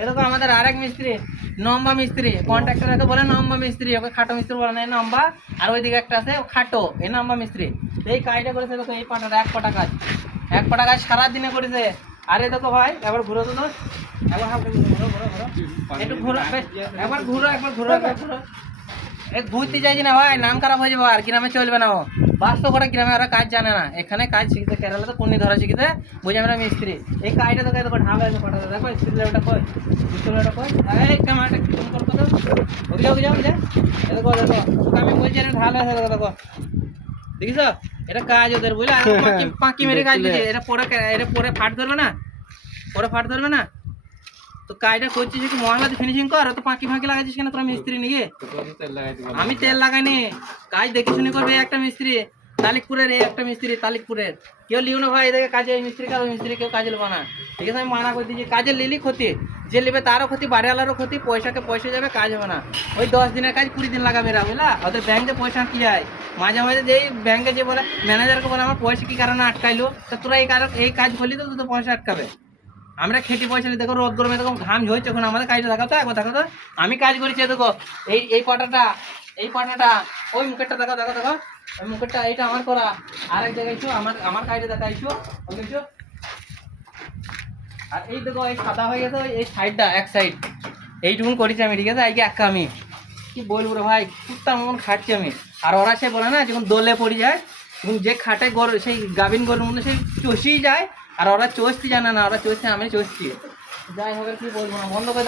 এরকম আমাদের আরেক মিস্ত্রি নম্বা মিস্ত্রি, কন্ট্রাক্টরকে বলে নম্বা মিস্ত্রি, ওকে খাটো মিস্ত্রি বলে না, নম্বা। আর ওইদিকে একটা আছে খাটো, এই নম্বা মিস্ত্রি। এই কাজটা করেছে দেখো, এই পাটাটা এক পাটা কাজ, এক পাটা কাজ সারাদিনে করেছে। আরে দেখো ভাই, একবার ঘুরো তো, একবার একটু ঘুরো, একবার ঘুরো, একবার ঘুরো, একবার ঘুরো। ঘুরতে চাইছি না ভাই, নাম খারাপ হয়ে যাবো, আর গ্রামে চলবে না। ও বাস্তব করে গ্রামে ওরা কাজ জানে না, এখানে কাজ শিখতে কেরালাতে পন্নি ধরা শিখতে বুঝে আমরা মিস্ত্রি। এই কাজটা তো দেখো ঢাল হয়েছে পাঠাতে, দেখো স্ত্রীটা কই, স্ত্রীটা কই, এই ক্যামেরাটা ফোন করবো তো, অভিযোগ যাও বুঝে, দেখো দেখো তোকে আমি বলছি এটা ঢাল হয়েছে, দেখো দেখো দেখিস এটা কাজ ওদের বুঝলে, পাঁকি মেরে কাজ দিচ্ছে। এটা পরে ফাট ধরবে না, পরে ফাট ধরবে না। তো কাজটা করছিস একটু মশলা ফিনিশিং কর, তো পাঁকি ফাঁকি লাগাচ্ছিস কেন তোরা মিস্ত্রি নাকি? আমি তেল লাগাইনি, কাজ দেখে শুনে করবে একটা মিস্ত্রি, তালিকপুরের এই একটা মিস্ত্রি, তালিকপুরের। কেউ লিও না ভাই এদেরকে কাজে, এই মিস্ত্রি কাজ, ওই মিস্ত্রি কেউ কাজে নেবো না, ঠিক আছে? আমি মানা করে দিচ্ছি, কাজে লিলি ক্ষতি, যে নেবে তারও ক্ষতি, বাড়িওয়ালারও ক্ষতি, পয়সাকে পয়সা যাবে, কাজ হবে না। ওই 10 দিনের কাজ 20 দিন লাগাবে এরা, বুঝলা? ওদের ব্যাংকে পয়সা আটকে যায় মাঝে মাঝে, যেই ব্যাংকে যে বলে ম্যানেজারকে বলে আমার পয়সা কি কারণে আটকাইলো, তা তোরা এই কাজ করলি তো তোদের পয়সা আটকাবে। আমরা খেটে পয়সা নিয়ে দেখো, রোদ গরমে দেখো ঘাম ঝরছে, এখন আমাদের কাজটা দেখাতো, একবার দেখো তো আমি কাজ করেছি। দেখো এই পাটাটা, এই পাটাটা, ওই মুখেরটা দেখো, দেখো দেখো ওই মুখেরটা, এইটা আমার করা। আরেক জায়গায় আমার কাজটা দেখাইছো, বুঝেছো? আর এই দেখো এই সাদা হয়ে গেছে, এই সাইডটা এক সাইড এইটুকুন করেছি আমি, ঠিক আছে? আজকে একা আমি কি বলবো রে ভাই, কুত্তার মন খাচ্ছি আমি। আর ওরা সে বলে না, যখন দোলে পড়ে যায়, যখন যে খাটে গরু, সেই গাভিন গরুর মধ্যে সেই চষিই যায়। আর ওরা চষতে জানে না, ওরা চষছে, আমি চষছি। যাই হোক, কি বলবো না, বন্ধ করে